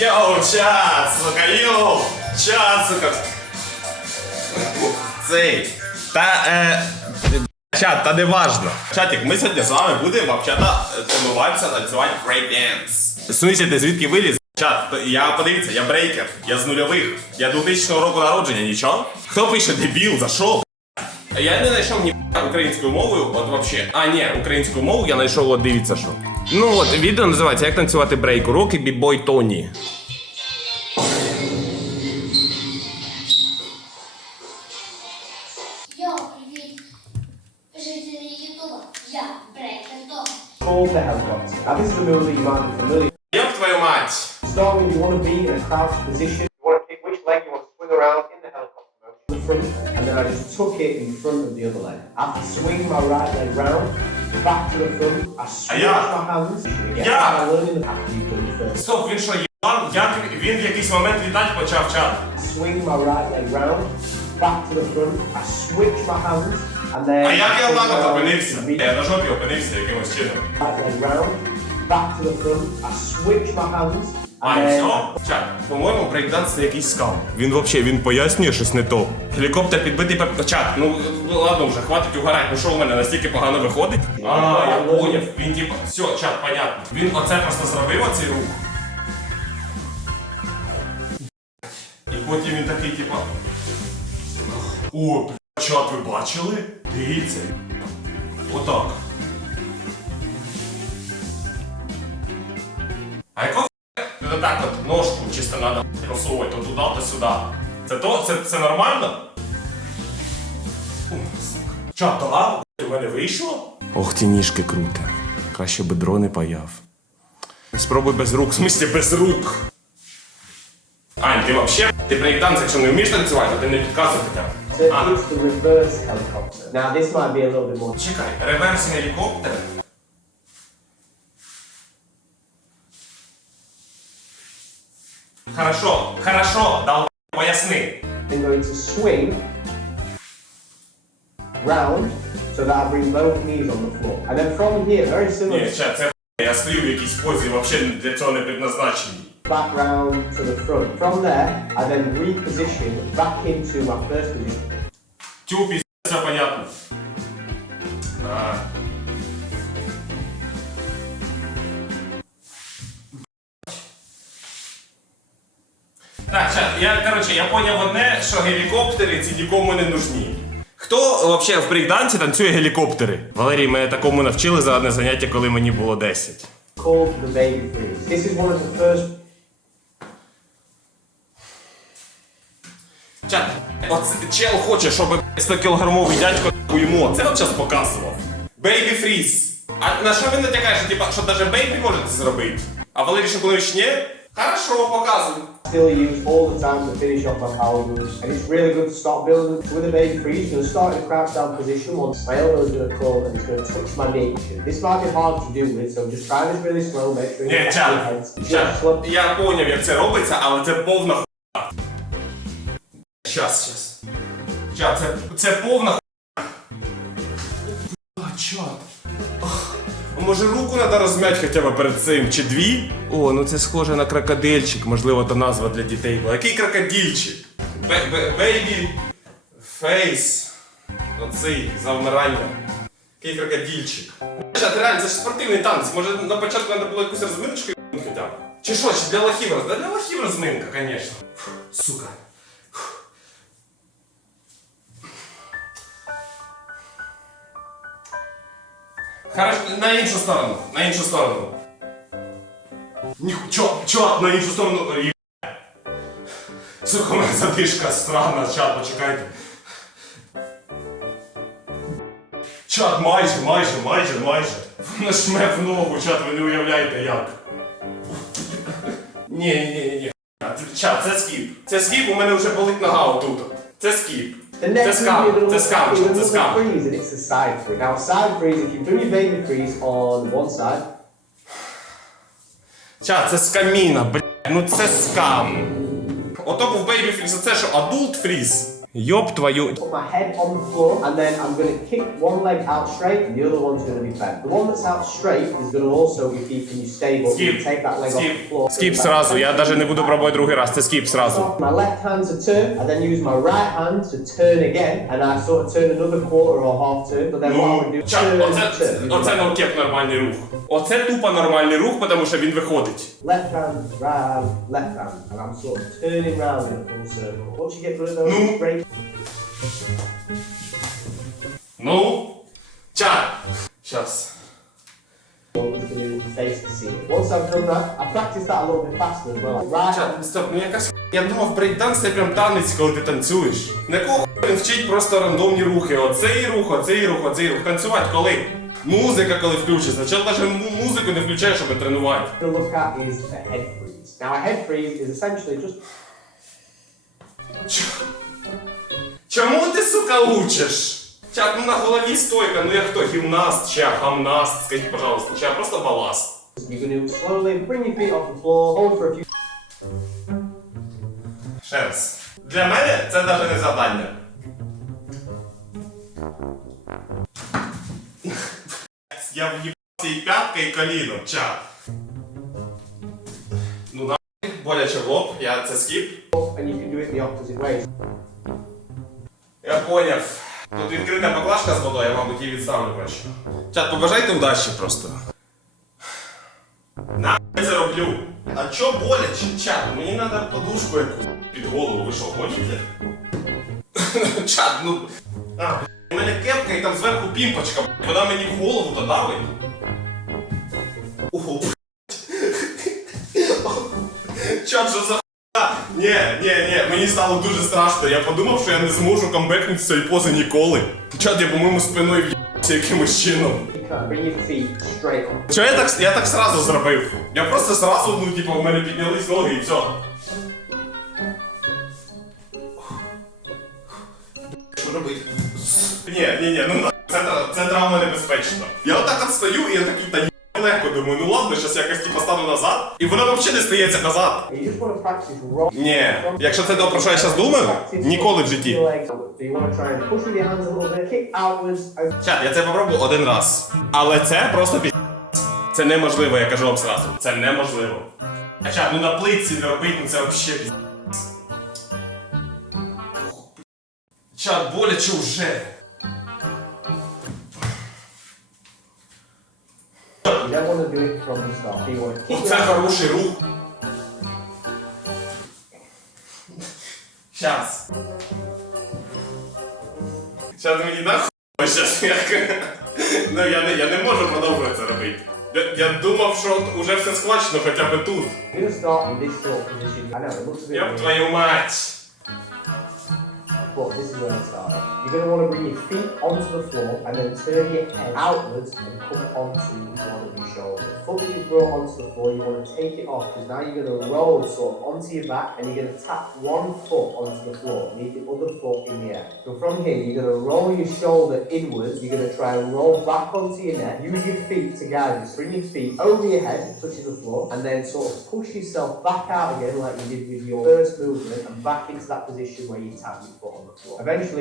Йоу, чат, сука, йоу, чат, сука. Цей. Та, е, чат, та не важно. Чатик, ми сьогодні з вами будемо вообще-то тренуватися танцювати брейк-денс. В ти звідки виліз? Чат, я подивіться, я брейкер, я з нульових. Я 2000 року народження, нічого? Хто пише дебіл, за що? Я не знайшов ні українською мовою, от вообще. А, ні, українською мовою я знайшов, от дивіться що. Ну от, відео називається Як танцювати брейк. Уроки бібой Тоні. Йо, привіт! Жителі Ютуба. Я Брейкер Том. called the helicopter. Now this is a move that you might be familiar Ёб твою мать! with. Start when you want to be in a crouched position. You want to pick which leg you want to swing around in the helicopter motion. The front, and then I just tuck it in front of the other leg. After swing my right leg round, back to the front, I switch Yeah. my hands. Again, Yeah. I learn in the after you've done it first. Стоп, він що їбан? Як він в якийсь момент літати почав чат? Swing my right leg round, back to the front. I switch my hands, and then. А як я отак от Reach опинився? Я на жопі опинився якимось чином. Right leg round, back to the front. I switch my hands. А, і все? Чат, по-моєму, брейкданс це якийсь скам. Він взагалі, він пояснює щось не то. Гелікоптер підбитий пап... Чат, ну ну, ладно вже, хватить угорати, ну що у мене настільки погано виходить? А, я поняв. Він типа, все, чат, понятно. Він оце просто зробив оцей рух. І потім він такий, типа. О, чат, ви бачили? Дивіться. Отак. А от ножку чисто треба просовувати то туди, то сюди. Це то? Це, це нормально? О, сука. Чат, да? У мене вийшло? Ох, ті ніжки круте. Краще би дрони паяв. Спробуй без рук, в смислі без рук. Ань, ти вообще, ти брейкданс, якщо не вмієш танцювати, то ти не підказуй хоча б. It's the reverse helicopter. Now this might be a little bit more чекай, реверс гелікоптер. Хорошо, хорошо, дал поясни. I'm going to swing round so that I bring both knees on the floor. And then from here, very similar, Ні, ще це я стою в якійсь позі, взагалі для цього не предназначений. back round to the front. From there, I then reposition back into my first position. Тю, пізд, все понятно. Так, я, короче, я поняв одне, що гелікоптери ці нікому не нужні. Хто взагалі в брейкдансі танцює гелікоптери? Валерій, мене такому навчили за одне заняття, коли мені було 10. Called the baby freeze. This is one of the first Чат, от чел хоче, щоб 100 кілограмовий дядько йому це от час показував. Бейбі фріз. А на що він натякає, що типа, що навіть бейбі може це зробити? А Валерій Шоколович ні? Хорошо, показуй. still use all the time to finish off my power moves. And it's really good to start building with a baby freeze. You're going to start in a crouch down position once my elbow is going to curl and it's going to touch my knee. This might be hard to do with, so just try this really slow, make sure Ні, you чат, Just чат, slip. я поняв, як це робиться, але це повна хуйня. Щас, щас. Чат, це, це повна хуйня. А, чат. Ах, а Може руку треба розм'яти хоча б перед цим, чи дві? О, ну це схоже на крокодильчик, можливо, то назва для дітей була. Який крокодильчик? Бейбі фейс. Оцей завмирання. Який крокодильчик. Чат, реально, це ж спортивний танець. Може на початку треба було якусь розминочку хоча б. Чи що, чи для лохів роз... Да для лохів розминка, звісно. Сука. Хорошо, на іншу сторону, на іншу сторону. Ніху, чо, чо, на іншу сторону. Є- Сука, у задишка странна, чат, почекайте. Чат, майже, майже, майже, майже. Воно жме в ногу, чат, ви не уявляєте як. Ні, ні, ні, ні. Чат, це скіп. Це скіп, у мене вже болить нога отут. Це скіп. The next скам, will be another, чат, це another скам. freeze, and it's a side freeze. Now, side freeze, if you done your baby freeze on one side, Ча, це скаміна, блядь, ну це скам. Ото був бейбі фріз, а це що, адулт фріз? Йоп твою. Put my head on the floor, and then I'm going to kick one leg out straight, and the other one's going to be bent. The one that's out straight is going to also be keeping you stable. Skip. You take that leg off the floor. Скіп сразу, я навіть не буду пробувати другий раз, це скіп сразу. My left hand to turn, I then use my right hand to turn again, and I sort of turn another quarter or half turn. But then what I would do, Ну, чат, turn, оце, turn. оце навкеп нормальний рух. Оце тупо нормальний рух, тому що він виходить. Left hand, right hand, left hand, and I'm sort of turning round in a full circle. Once you get rid of those No. break, Ну, Чат, стоп, ну. Я думав, брейкданс це прям танець, коли ти танцюєш. На якого він вчить просто рандомні рухи? Оцей рух, оцей рух, оцей рух. Танцювати коли? Музика коли включиться. Чел навіть му- музику не включає, щоб тренувати. Now, a head freeze is essentially just Чому ти, сука, учиш? Чат, ну на голові стойка, ну я хто, гімнаст чи гамнаст, скажіть, пожалуйста, чи я просто баласт. you're going to slowly bring your feet off the floor, hold for a few Ще раз. Для мене це навіть не завдання. Я в'їбався і п'ятка, і коліно, чат. Ну нахуй, боляче в лоб, я це скіп. and you can do it the opposite way. Я поняв. Тут відкрита баклажка з водою, я, мабуть, її відставлю краще. Чат, побажайте удачі просто. На я це роблю. А чо боляче? Чат, мені треба подушку якусь під голову. Ви що, гоніте? Чат, ну. А, у мене кепка і там зверху пімпочка. Вона мені в голову то давить. Ого, Чат, що за хуйня? Ні, ні, ні, мені стало дуже страшно. Я подумав, що я не зможу камбекнути з цієї пози ніколи. Чат, я, по-моєму, спиною в'їбався якимось чином. Чого я так, я так сразу зробив? Я просто сразу, ну, типу, у мене піднялись ноги і все. Що робити? Ні, ні, ні, ну це, це травма небезпечно. Я отак от стою і я такий та легко думаю, ну ладно, щас якось типу стану назад. І воно взагалі не стається назад. Ні. Якщо це те, про що я зараз думаю, ніколи в житті. Чат, я це попробую один раз. Але це просто пі... Це неможливо, я кажу вам сразу. Це неможливо. А чат, ну на плитці не робити, ну це взагалі пі... Чат, боляче вже. Don't want to do it from the start. Оце хороший рух. Щас. Щас мені нахуй. Щас як. Ну я не, я не можу продовжувати це робити. Я, я думав, що вже все схвачено хоча б тут. You're going to start in this sort of position. I know, it looks a bit Ёб weird, твою мать! This is where it started. You're going to want to bring your feet onto the floor and then turn your head outwards and come onto one of your shoulders. Foot that you brought onto the floor, you want to take it off because now you're going to roll sort of onto your back and you're going to tap one foot onto the floor, leave the other foot in the air. So from here, you're going to roll your shoulder inwards, you're going to try and roll back onto your neck. Use your feet to guide you. Bring your feet over your head, touching the floor, and then sort of push yourself back out again like you did with your first movement and back into that position where you tap your foot. Eventually,